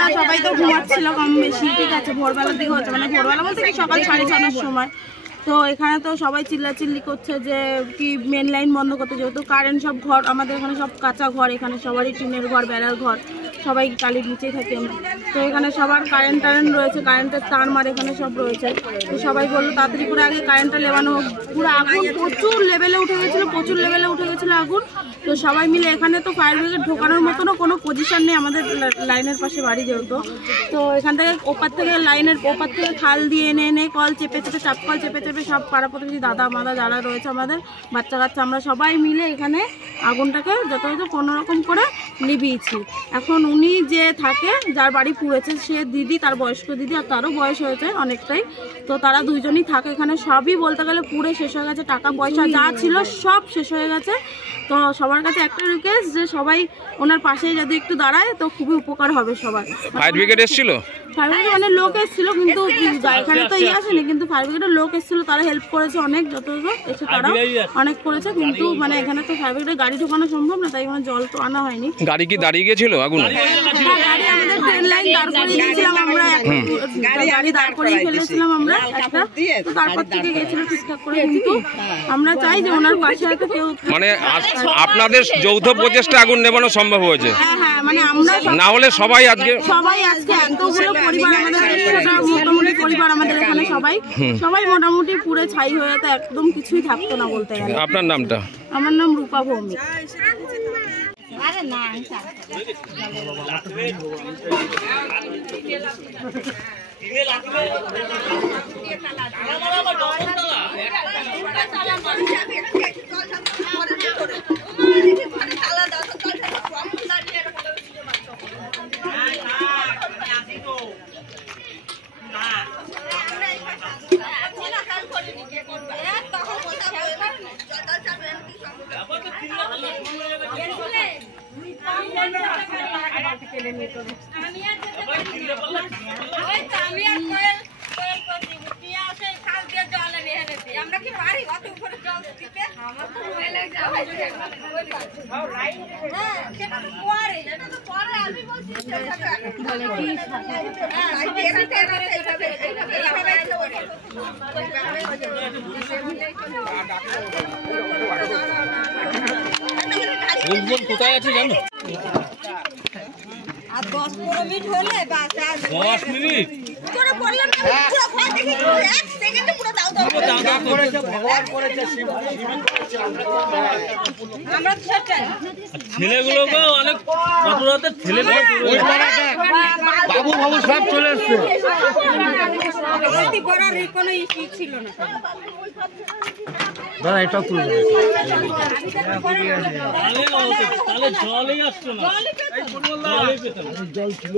আমরা সবাই তো ঘুমাচ্ছিল কম বেশি, ঠিক আছে, ভোরবেলার দিকে হচ্ছে, মানে ভোরবেলা বলতে কি সকাল 6:30-7টার সময়। তো এখানে তো সবাই চিল্লাচিল্লি করছে যে কি মেন লাইন বন্ধ করতে, যেহেতু কারেন্ট সব ঘর আমাদের এখানে সব কাঁচা ঘর, এখানে সবারই টিনের ঘর, বেড়ার ঘর, সবাই টালির নিচেই থাকি আমরা। তো এখানে সবার কারেন্ট রয়েছে, কারেন্টের তার মার এখানে সব রয়েছে। তো সবাই বললো তাড়াতাড়ি করে আগে কারেন্টটা লেবানো হোক। পুরো আগুন প্রচুর লেভেলে উঠে গেছিলো, আগুন। তো সবাই মিলে এখানে তো ফায়ার ব্রিগেড ঢোকানোর মতনও কোনো পজিশন নেই আমাদের লাইনের পাশে বাড়ি যেহেতু। তো এখান থেকে ওপার থেকে লাইনের ওপার থেকে খাল দিয়ে এনে কল চেপে চাপ কল চেপে সব পাড়া প্রতিবেশী দাদা মাদা যারা রয়েছে আমাদের বাচ্চা কাচ্চা, আমরা সবাই মিলে এখানে আগুনটাকে যথাযথ কোনোরকম করে নিভিয়েছি। এখন উনি যে থাকে, যার বাড়ি পুড়েছে, সে দিদি, তার বয়স্ক দিদি, আর তারও বয়স হয়েছে অনেকটাই। তো তারা দুইজনই থাকে এখানে। সবই বলতে গেলে পুড়ে শেষ হয়ে গেছে, টাকা পয়সা যা ছিল সব শেষ হয়ে গেছে। তো সবার কাছে একটা রিকোয়েস্ট যে সবাই ওনার পাশে যদি একটু দাঁড়ায় তো খুবই উপকার হবে সবার। ফায়ার ব্রিগেড এসেছিল, ফায়ার ব্রিগেড মানে লোক এসেছিল, কিন্তু এখানে তো আসেনি, কিন্তু ফায়ার ব্রিগেডের লোক এসেছিল, তারা হেল্প করেছে অনেক, যতটুকু এসে তারা অনেক করেছে। কিন্তু মানে এখানে তো ফায়ার ব্রিগেডের গাড়ি ঢোকানো সম্ভব না, তাই এখানে জল তো আনা হয়নি। গাড়ি কি দাঁড়িয়ে গেছিল আগুন? গাড়ি আমাদের ট্রেন লাইন দাঁড় করিয়ে দিয়েছিলাম আমরা, গাড়ি দাঁড় করিয়ে ফেলেছিলাম আমরা একটা, তো তারপর থেকে গেছিল ঠিকঠাক করে। কিন্তু আমরা চাই যে ওনার পাশে হয়তো কেউ, মানে আপনাদের যৌথ প্রচেষ্টা আগুন নেভানো সম্ভব হয়েছে। হ্যাঁ, মানে আমরা না হলে সবাই আজকে এতগুলো পরিবার, আমাদের মোটামুটি পরিবার আমাদের এখানে সবাই মোটামুটি পুরো ছাই হয়ে, তো একদম কিছুই থাকতো না বলতে গেলে। আপনার নামটা? আমার নাম রূপা ভৌমিক। আমরা কি পারি অত উপরে জল দিতে? আমার তো ভয় লাগে, আমার সেটা তো পরে, এটা তো পরে আমি বলছি বলে কি কোথায় আছে জানো? আর 10-15 মিনিট হলে বাস, 10 মিনিট করে বললাম না, পুরো ফোন দেখি 1 সেকেন্ডে পুরো দাও করেছে, ভগবান করেছে, শিব করেছে। আমরা তো সেটাই ছেলেগুলোকে অনেক কত রাতে ছেলেগুলো ওই পাড়াতে বাবু সব চলে আসছে, রাতি করার কোনো ইস্যু ছিল না। দাদা এটা তুলে তাহলে জলই আসতো না, জল ছিল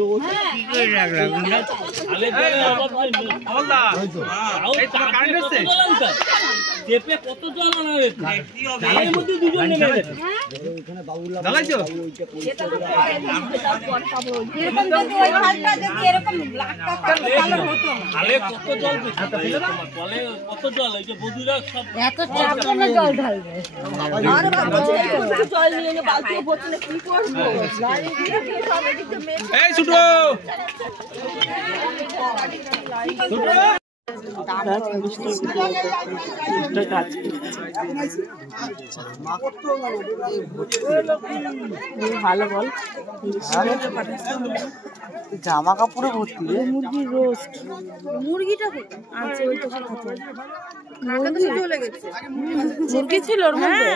চেপে কত জল আনা হয়েছে, তার মধ্যে দুজন নেমে গেছে। কত জল, এই যে বধুরা সব এত জল ঢালবে, জল নিয়ে বালতি বোতলে কি করবো? এই ছোটো ভালো বল, জামা কাপড়ে ভর্তি মুরগির রোস্ট, মুরগিটা আচ্ছা ওই তো চলে গেছে, মুরগি ছিল ওর মধ্যে।